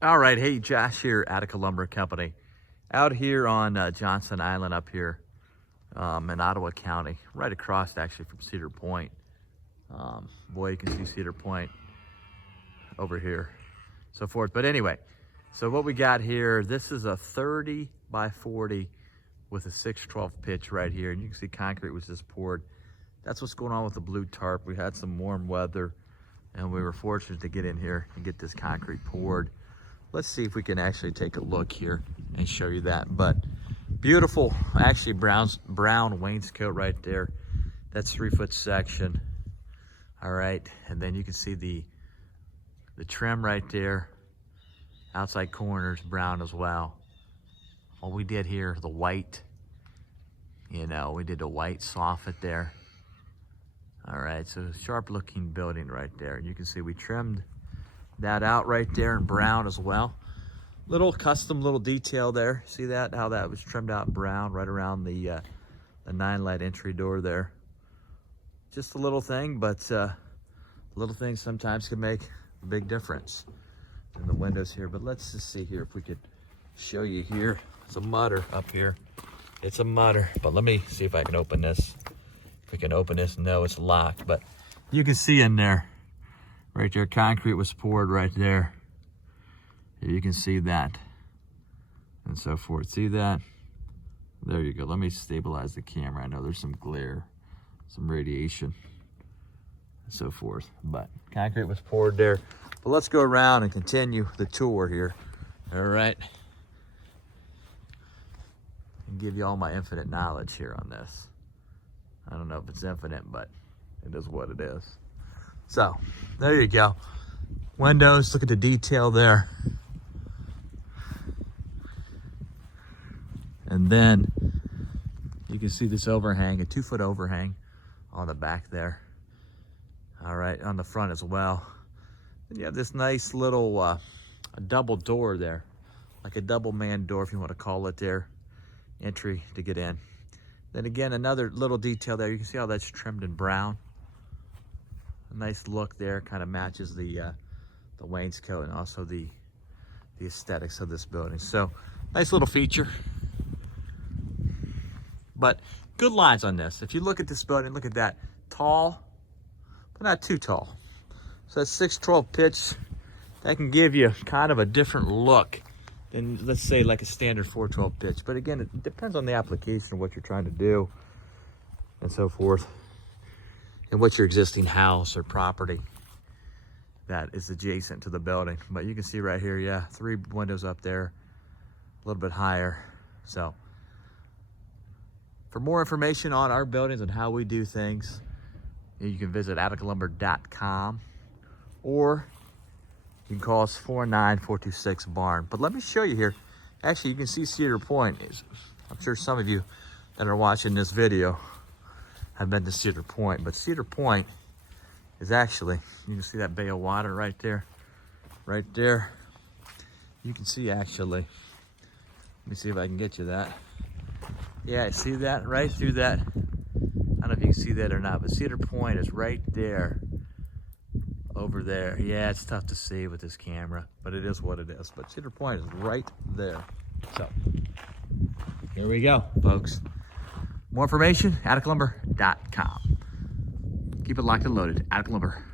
All right, hey, Josh here, Attica Lumber Company. Out here on Johnson Island up here in Ottawa County, right across actually from Cedar Point. Boy, you can see Cedar Point over here, so forth. But anyway, so what we got here, this is a 30 by 40 with a 6/12 pitch right here. And you can see concrete was just poured. That's what's going on with the blue tarp. We had some warm weather and we were fortunate to get in here and get this concrete poured. Let's see if we can actually take a look here and show you that. But beautiful, actually brown wainscot right there. That's 3-foot section. All right, and then you can see the trim right there. Outside corners brown as well. What we did here, the white, we did the white soffit there. All right, so sharp looking building right there. You can see we trimmed that out right there in brown as well. Little custom little detail there. See that, how that was trimmed out in brown right around the 9-light entry door there. Just a little thing, but little things sometimes can make a big difference in the windows here. But let's just see here if we could show you here. It's a mutter up here. It's a mutter, but let me see if I can open this. If we can open this, no, it's locked, but you can see in there, right there, concrete was poured right there. You can see that and so forth. See that? There you go. Let me stabilize the camera. I know there's some glare, some radiation and so forth, but concrete was poured there. But let's go around and continue the tour here. All right. And give you all my infinite knowledge here on this. I don't know if it's infinite, but it is what it is. So there you go. Windows, look at the detail there. And then you can see this overhang, a 2-foot overhang on the back there. All right, on the front as well. And you have this nice little a double door there, like a double man door if you want to call it there. Entry to get in. Then again, another little detail there. You can see how that's trimmed in brown. A nice look there, kind of matches the wainscot and also the aesthetics of this building. So nice little feature. But good lines on this. If you look at this building, look at that. Tall, but not too tall. So that 6/12 pitch, that can give you kind of a different look than, let's say, like a standard 4/12 pitch. But again, it depends on the application of what you're trying to do and so forth, and what's your existing house or property that is adjacent to the building. But you can see right here, yeah, 3 windows up there, a little bit higher. So for more information on our buildings and how we do things, you can visit atticalumber.com, or you can call us 49426-BARN. But let me show you here. Actually, you can see Cedar Point. I'm sure some of you that are watching this video have been to Cedar Point, but Cedar Point is actually, you can see that bay of water right there. Right there. You can see actually, let me see if I can get you that. Yeah, see that right through that? I don't know if you can see that or not, but Cedar Point is right there. Over there. Yeah, it's tough to see with this camera, but it is what it is. But Cedar Point is right there. So here we go, folks. More information, atticalumber.com. Keep it locked and loaded. Attica Lumber.